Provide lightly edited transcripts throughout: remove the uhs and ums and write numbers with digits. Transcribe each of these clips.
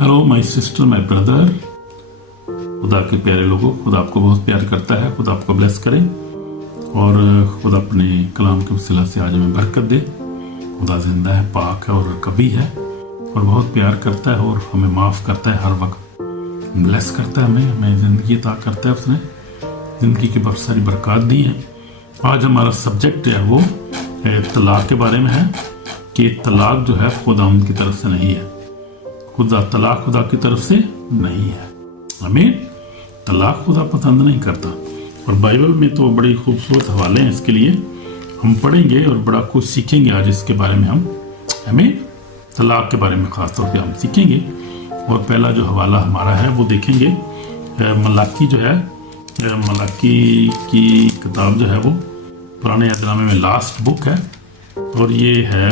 Hello my sister, my brother. खुदा के प्यारे लोगों, खुदा आपको बहुत प्यार करता है। खुदा आपको ब्लेस करे और खुदा अपने कलाम के वसीला से आज हमें बरकत दे। खुदा जिंदा है, पाक है और कभी है और बहुत प्यार करता है और हमें माफ़ करता है, हर वक्त ब्लेस करता है, हमें ज़िंदगी अता करता है। उसने ज़िंदगी की बहुत सारी बरकत दी है। आज हमारा सब्जेक्ट है वो तलाक के बारे में है कि तलाक जो है खुदा की तरफ से नहीं है। तलाक खुदा की तरफ से नहीं है। आमीन। तलाक खुदा पसंद नहीं करता और बाइबल में तो बड़ी खूबसूरत हवाले हैं इसके लिए। हम पढ़ेंगे और बड़ा कुछ सीखेंगे आज इसके बारे में। हम आमीन। तलाक के बारे में खास तौर पे हम सीखेंगे और पहला जो हवाला हमारा है वो देखेंगे। मलाकी जो है, मलाकी की किताब जो है वो पुराने अहदनामे में लास्ट बुक है और ये है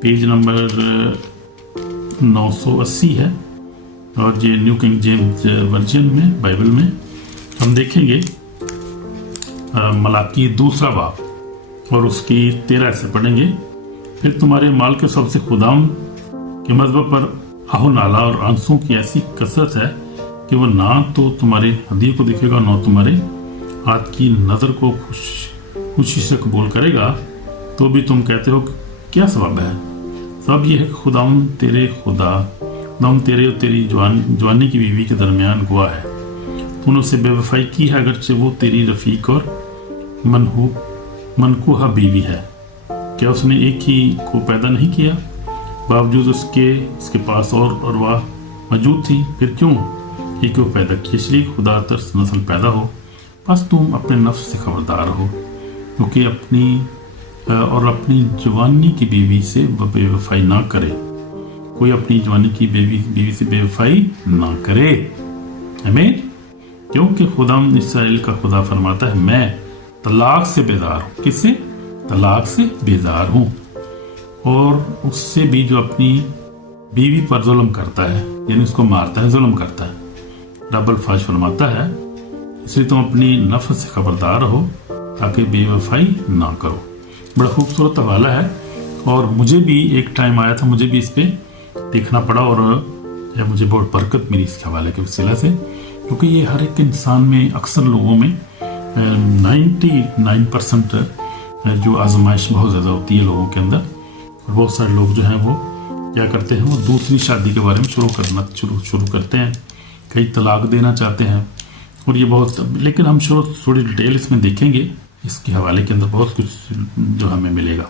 पेज नंबर 980 है और ये न्यू किंग जेम्स वर्जन में बाइबल में हम देखेंगे मलाकी दूसरा बाब और उसकी 13 से पढ़ेंगे। फिर तुम्हारे माल के सबसे खुदाम के मजहब पर आहो नाला और आंसुओं की ऐसी कसरत है कि वो ना तो तुम्हारे हदिये को दिखेगा ना तुम्हारे हाथ की नज़र को खुशी से कबूल करेगा। तो भी तुम कहते हो क्या सबब है? सब ये है कि खुदाम तेरे और तेरी जवानी की बीवी के दरमियान गुआ है। तूने उससे बेवफाई की है, अगरचे वो तेरी रफीक और मनकूहा बीवी है। क्या उसने एक ही को पैदा नहीं किया? बावजूद उसके पास और वह मौजूद थी। फिर क्यों एक को पैदा किया? इसलिए खुदा तरस नस्ल पैदा हो। बस तुम अपने नफ्स से खबरदार हो, क्योंकि अपनी जवानी की बीवी से बेवफाई ना करे। कोई अपनी जवानी की बीवी से बेवफाई ना करे। आमीन। क्योंकि खुदा इस्राएल का खुदा फरमाता है, मैं तलाक से बेजार हूँ। किससे? तलाक से बेजार हूँ। और उससे भी जो अपनी बीवी पर जुल्म करता है, यानी उसको मारता है, जुल्म करता है। रब अल-फाज फरमाता है, इसलिए तुम अपनी नफ्स से खबरदार हो ताकि बेवफाई ना करो। बड़ा खूबसूरत हवाला है और मुझे भी एक टाइम आया था, मुझे भी इस पे देखना पड़ा और मुझे बहुत बरकत मिली इस हवाले के वसीला से, क्योंकि ये हर एक इंसान में, अक्सर लोगों में 99% जो आजमाइश बहुत ज़्यादा होती है लोगों के अंदर। और बहुत सारे लोग जो हैं वो क्या करते हैं, वो दूसरी शादी के बारे में शुरू करते हैं, कई तलाक देना चाहते हैं और ये बहुत, लेकिन हम थोड़ी डिटेल इसमें देखेंगे। इसके हवाले के अंदर बहुत कुछ जो हमें मिलेगा।